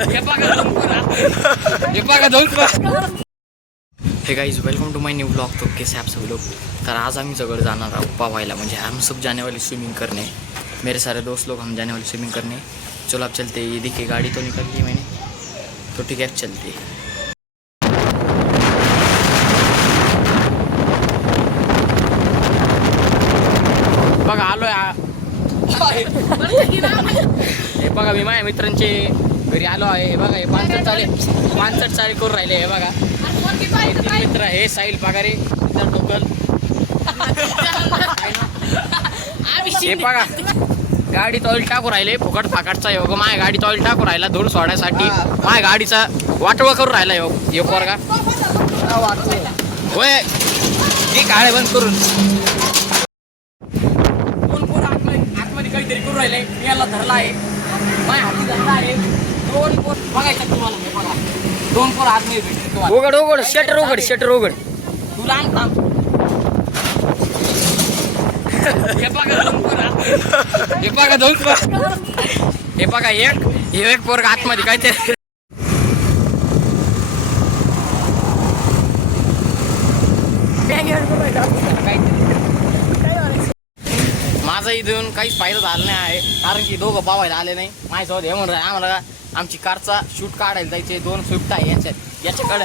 हे guys welcome to my new blog. तो कैसे आप सब लोग। तर आज आम्ही सगळं जाणार आहोत पवायला, म्हणजे हम सब जाने वाले स्विमिंग करने। मेरे सारे दोस्त लोग हम जाने वाले स्विमिंग करने। चलो आप चलते। ये देखिए गाड़ी तो निकल गई मैंने, तो ठीक है अब चलते। बघा आलोय हे बघा मी माझ्या मित्रांचे घरी आलो आहे। बघा हे पानसट चाली करून राहिले। हे बघा मित्र हे साहिल पगारे टोकल। हे बघा गाडीत ऑइल टाकू राहिले फुकट फाकटचा योग। माझ्या गाडीत ऑइल टाकू राहिला धूळ सोडायसाठी। माझ्या गाडीचा वाटोळा करून राहिला योग पोरगा होय। हे काळे बंद करून आतमध्ये काहीतरी करून राहिले। मी याला धरला आहे, माझ्या हाती धरला आहे। दोन पोर बघायचं तुम्हाला, हे बघा दोन पोर आतमध्ये भेटले तुम्हाला। उघड उघड शटर उघड शटर उघड तू लांब थांब। हे बघा दोन पोर, हे बघा दोन पोर, हे बघा एक पोरगा आतमध्ये काहीतरी माझा इथून काहीच फायदा झाला नाही आहे, कारण की दोघं पावायला आले नाही माझ्यासोबत। हे म्हणून आम्हाला आमची कारचा शूट काढायला जायचे। दोन स्विफ्ट आहे याच्याकडे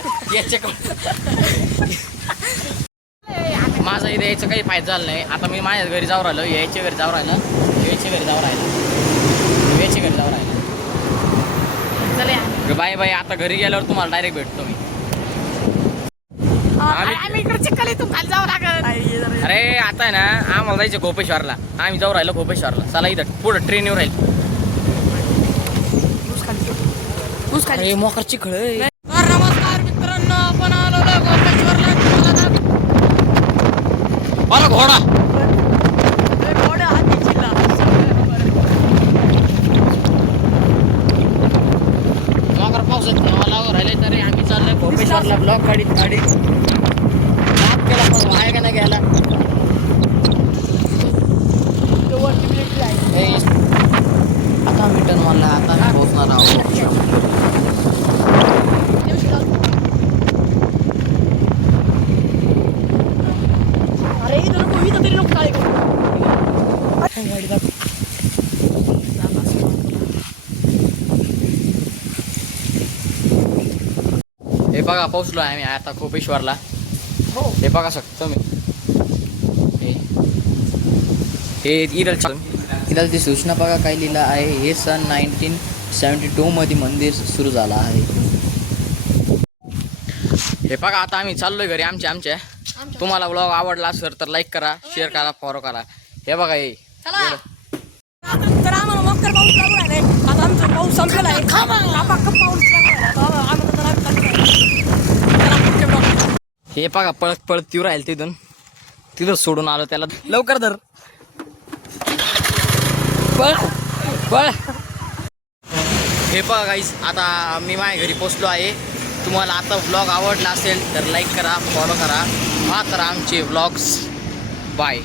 माझा इथे यायचं काही फायदा झाला नाही। आता मी माझ्या घरी जाऊ राहिलो, यायच्या घरी जाऊ राहिला, यायच्या घरी जाऊ राहिला। चला बाय बाय। आता घरी गेल्यावर तुम्हाला डायरेक्ट भेटतो मी। अरे आता आहे ना आम्हाला जायचं खोपेश्वरला, आम्ही जाऊ राहिलो खोपेश्वरला। चला इथं पुढं ट्रेन येऊ राहील। अरे मोकर चिखळ। नमस्कार मित्रांनो, आपण आलो खोपेश्वरला। मला घोडा मोकर पावसात मला राहिले तरी आम्ही चाललोय खोपेश्वरला। ब्लॉक गाडी केला पण वाया का नाही घ्यायला। आता मिटन मला आता पोहोचणार आहोत। हे बघा पोहोचलो आहे आम्ही आता खोपेश्वरला। हे बघा शकतो मी, हे इथलची सूचना बघा काय लिहिलं आहे। हे सन 1972 मध्ये मंदिर सुरू झालं आहे। हे बघा आता आम्ही चाललोय घरी आमच्या। तुम्हाला ब्लॉग आवडला असेल तर लाईक करा, शेअर करा, फॉलो करा। हे बघा हे हे बघा पळत येऊ राहील तिथून सोडून आलो त्याला। लवकर धर पळ। हे बघा गाईस आता मी माझ्या घरी पोचलो आहे। तुम्हाला आता ब्लॉग आवडला असेल तर लाईक करा, फॉलो करा, पाहत राहा आमचे ब्लॉग्स। बाय।